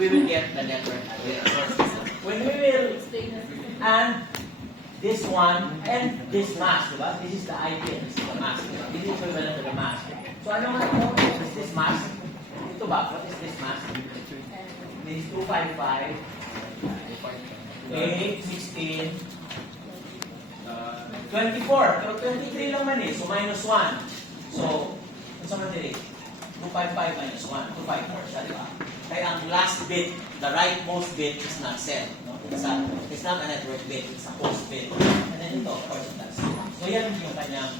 we will get the network address. When we will add this one and this mask, diba? This is the IP and this is the mask. This is equivalent to the mask. So ano nga ito? What is this mask? Ito ba? What is this mask? This is 255, 8, 16, 24. Pero 23 lang man eh. So minus 1. So, ano sa man 255 minus 1, 254 siya, di ba? Kaya ang last bit, the rightmost bit is not set. No? It's not a network bit, it's a host bit. And then ito, of course, that's so yan yung kanyang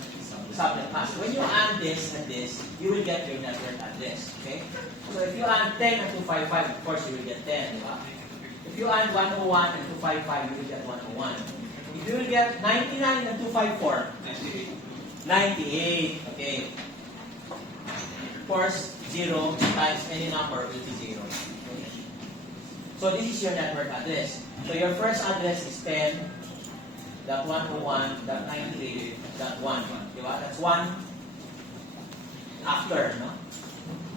subnet mask. When you add this and this, you will get your network address. Okay? So if you add 10 and 255, of course, you will get 10, di ba? If you add 101 and 255, you will get 101. If you will get 99 and 254, 98. Okay. Of course, 0 times any number will be 0. Okay. So this is your network address. So your first address is 10.101.98.1. Diba? That's 1 after, no?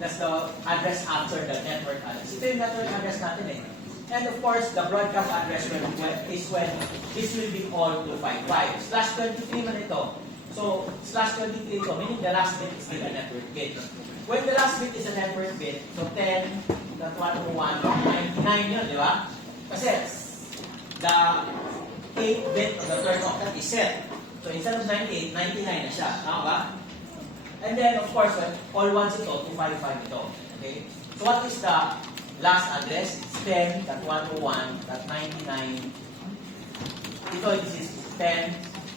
That's the address after the network address. Ito yung network address natin eh. And of course, the broadcast address is when this will be all 255. Slash 23 man ito. So, slash 23 ito, meaning the last bit is still a network bit. When the last bit is a network bit, so 10.101, 99 yun, di ba? Kasi, the 8th bit of the third octet is set. So, instead of 98, 99 na siya. Tama ba? And then, of course, when all ones ito, 255 ito. Okay? So, what is the last address? It's 10.101.99. Ito, this is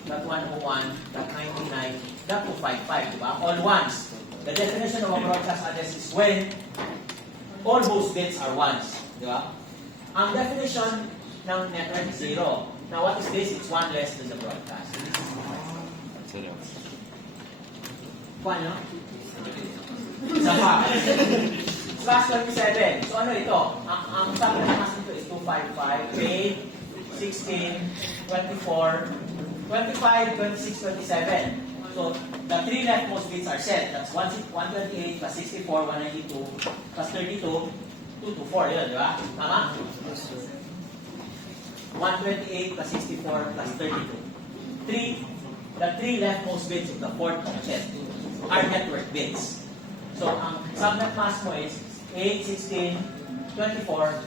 10.101.99.255, diba? All ones. The definition of a broadcast address is when all host bits are ones, diba? Ang definition ng network is 0. Now, what is this? It's 1 less than the broadcast. Paano? Isa pa. Slash 27. So, ano ito? Ang sabi ng mas nito is 255, 8, 16, 24, 25, 26, 27. So, the 3 leftmost bits are set. That's 128 plus 64, 192 plus 32, 224. Yun, di ba? Tama? 128 plus 64 plus 32. The 3 leftmost bits of the fourth octet are network bits. So, ang subnet mask mo is 8, 16, 24,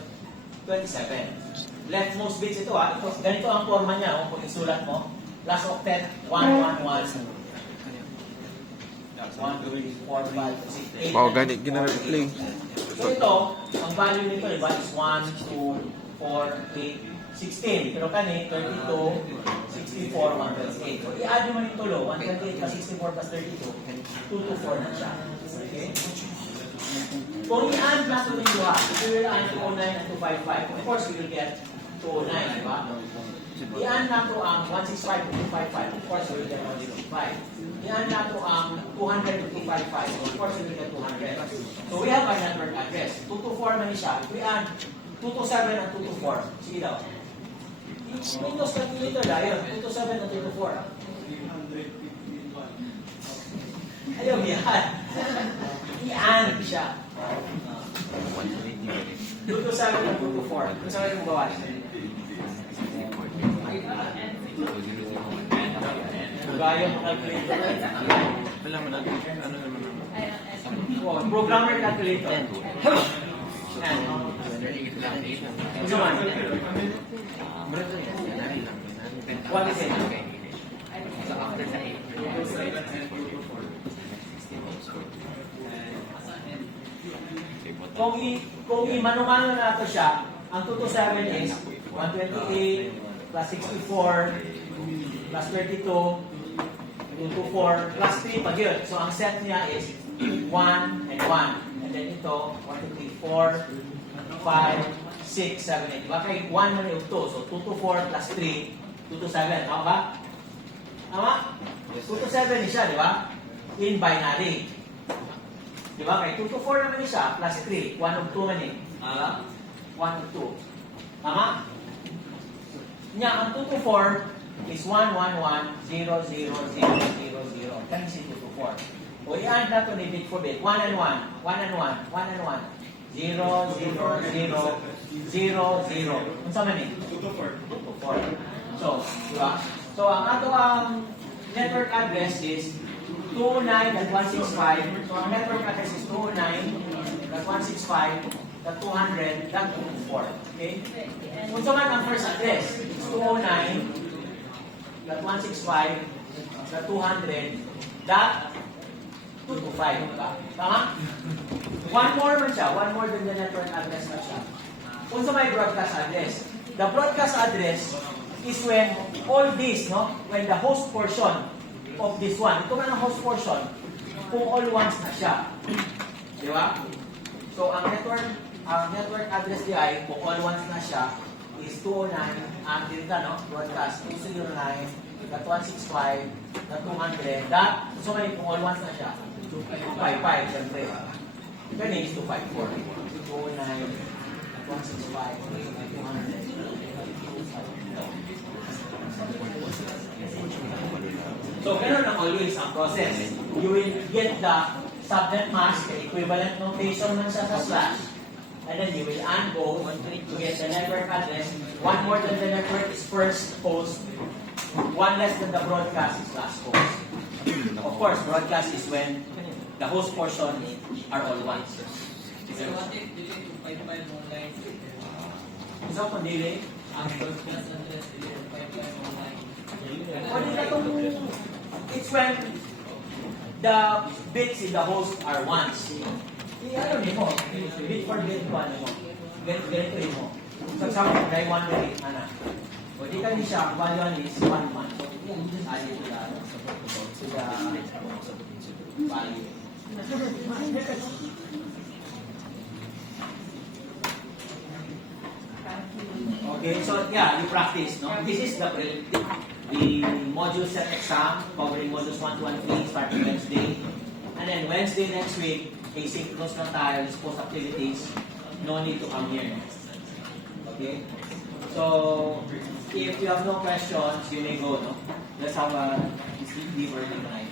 27. Leftmost bits ito ha. Ito, ganito ang forma niya kung isulat mo. Last octet, 111. 1, 2, 4, 5, 6, 8. Wow, ganit gina-replay. So ito, ang value nito diba, is 1, 2, 4, 8, 16. Pero kani, 32, 64, 128. So i-add mo yung tulo. 128 plus 64 plus 32, 224 na siya. Okay? Kung i-add na ito yung duha, if we will add 209 and 255, of course we will get 209, diba? I-add na ito ang 165 and 255, of course we will get 165. I-add na ito ang 200 and 255, of course we will get 200. So we have our network address. 224 man siya. If we add 227 and 224, sige daw. Windows calculator na yun. 227 and 224. Ayaw yan. I-add siya. 227 and 224. Kung saan mo gawa siya? Gaya mo calculator. Wala man natin. Ano naman naman? Programmer calculator. What is it? So after the 8. Kung i-mano-mano na ito siya, ang 227 is 128 plus 64 plus 32 224 plus 3 pag yun. So ang set niya is 1 and 1. And then ito, 1, 2, 3, 4, 5, 6, 7, 8. Diba? Kaya 1 man yung 2. So 224 plus 3, 227. Tama ba? Tama? 227 siya, di ba? In binary. Di ba? Kaya 224 naman siya plus 3. 1 of 2 man eh. 1 of 2. Tama? Nya, ang 224 is 1110000. Can you see 224? O i-add na ito ni bit for bit. 1 and 1, 1 and 1, 1 and 1. 0, 0, 0, 0, 0. Kung saan man eh? 2 to 4. So, diba? So, ang ato ang network address is 209.165. So, ang network address is 209.165.200.224. Okay? Kung saan man ang first address, it's 209.165.200.225. Tama? One more man siya. One more than the network address na siya. Kung sa may broadcast address. The broadcast address is when all this, no? When the host portion of this one, ito man ang host portion, kung all ones na siya. Di ba? So, ang network address di ay, kung all ones na siya, is 209, ang dito, no? Broadcast 209.165.200. So, may kung all ones na siya, 255, siyempre. Ganun is 254. 209.165.200. So, ganun lang always ang process. You will get the subnet mask, the equivalent notation man siya sa slash, and then you will add both to get the network address. One more than the network is first host, one less than the broadcast is last host. Of course, broadcast is when the host portion are all ones. So what if delay to 55 online? Isa pang delay. Ang broadcast address delay to 55 online. Pwede na itong, it's when the bits in the host are ones. Ano mo? Bit for bit ko, ano mo? Ganito mo. So, example, try 1 to 8, ano? Pwede ka niya siya, value is 1 month. So, yung add to the value. Okay, so yeah, you practice, no? This is the module set exam covering modules 1 to 1 starting Wednesday. And then Wednesday next week, asynchronous lang tayo, post activities. No need to come here. Okay? So, if you have no questions, you may go, no? Let's have a deeper tonight.